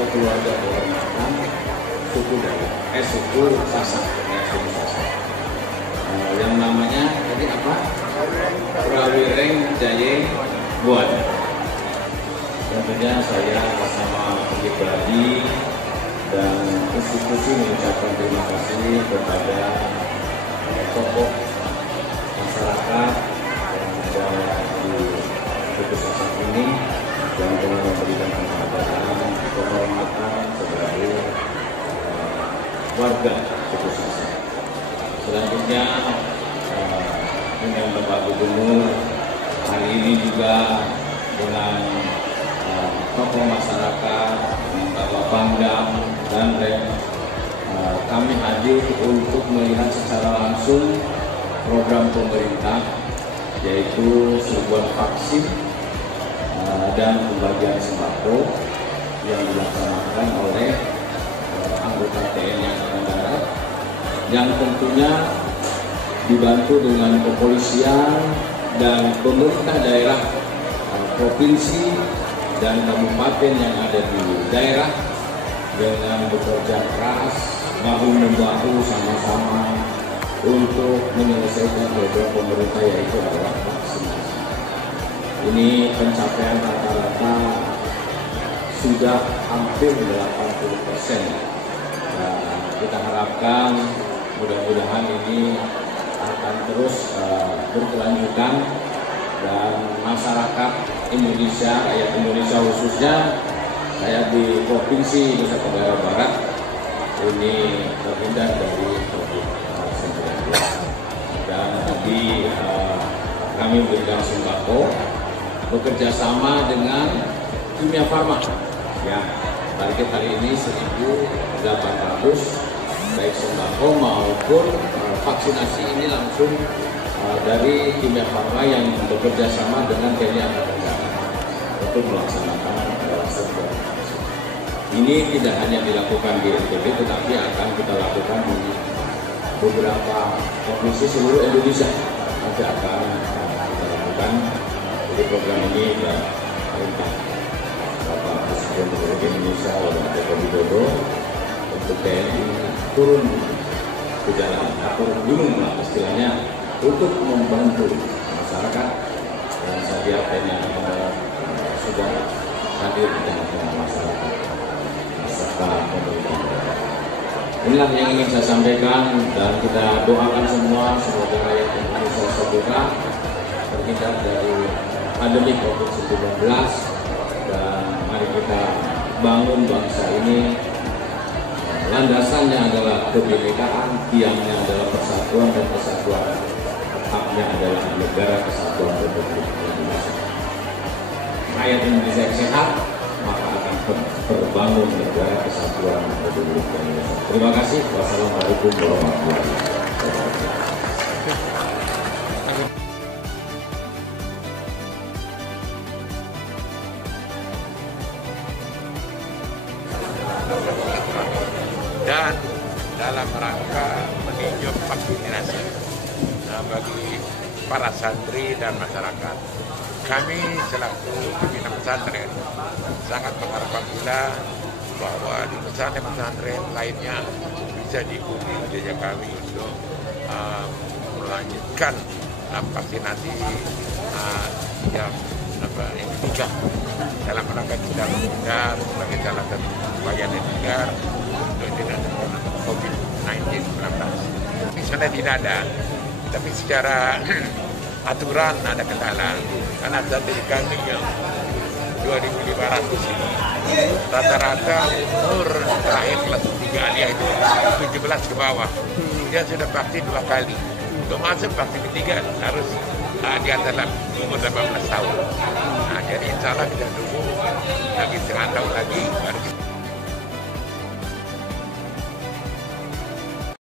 atau keluarga kehormatan suku Sasak, suku Sasak. Yang namanya tadi apa? Prawireng Jaye Buat. Tentunya saya bersama pribadi dan institusi mengucapkan terima kasih kepada tokoh masyarakat yang ada di suku Sasak ini yang telah memberikan penghargaan, kehormatan sebagai warga suku Sasak. Selanjutnya dengan Bapak Gubernur, hari ini juga dengan tokoh masyarakat, Bapak Pangdam dan Rem, kami hadir untuk melihat secara langsung program pemerintah, yaitu sebuah vaksin dan pembagian sembako yang dilaksanakan oleh anggota TNI Angkatan Darat, yang tentunya dibantu dengan kepolisian dan pemerintah daerah, provinsi dan kabupaten yang ada di daerah dengan bekerja keras, bahu-membahu sama-sama untuk menyelesaikan program pemerintah, yaitu adalah vaksinasi. Ini pencapaian rata-rata sudah hampir 80%. Kita harapkan mudah-mudahan ini akan terus berkelanjutan dan masyarakat Indonesia, rakyat Indonesia khususnya saya di Provinsi Nusa Tenggara Barat ini terhindar dari COVID-19. Dan tadi kami berikan sembako bekerja sama dengan Kimia Farma. Ya, target kali ini 1.800 baik sembako maupun vaksinasi ini langsung dari Kimia Farma yang bekerja sama dengan TNI Angkatan Darat untuk melaksanakan sebuah vaksinasi. Ini tidak hanya dilakukan di NTB, tetapi akan kita lakukan di beberapa provinsi seluruh Indonesia. Nanti akan kita lakukan. Jadi program ini ya perintah Bapak Presiden Republik Indonesia Bapak Joko Widodo untuk TNI turun ke jalan, turun gunung lah istilahnya, untuk membantu masyarakat. Dan saya TNI Angkatan Darat sudah hadir di tengah-tengah masyarakat serta pemerintah. Inilah yang ingin saya sampaikan, dan kita doakan semua semoga rakyat Indonesia segera terhindar dari pandemi COVID-19, dan mari kita bangun bangsa ini. Landasannya adalah kebinekaan, tiangnya adalah persatuan, dan kesatuan haknya adalah negara kesatuan Republik Indonesia. Rakyat Indonesia yang sehat, maka akan terbangun negara kesatuan Republik Indonesia. Terima kasih. Wassalamualaikum warahmatullahi wabarakatuh. Dan dalam rangka meninjau vaksinasi bagi para santri dan masyarakat, kami selaku pimpinan pesantren sangat mengharapkan pula bahwa di pesantren lainnya bisa diikuti jejak kami untuk melanjutkan vaksinasi yang ketiga dalam rangka kita menghindar sebagai salah satu upaya negara untuk tidak terkena COVID-19. Ini sebenarnya tidak ada, tapi secara aturan ada kendala. Karena dari kami yang 2.500 ini rata-rata umur terakhir kelas 3 aliyah itu 17 ke bawah. Dia sudah vaksin 2 kali. Untuk masuk vaksin ketiga harus di antara umur 18 tahun. Nah, jadi insya Allah kita tunggu lagi setengah tahun lagi baru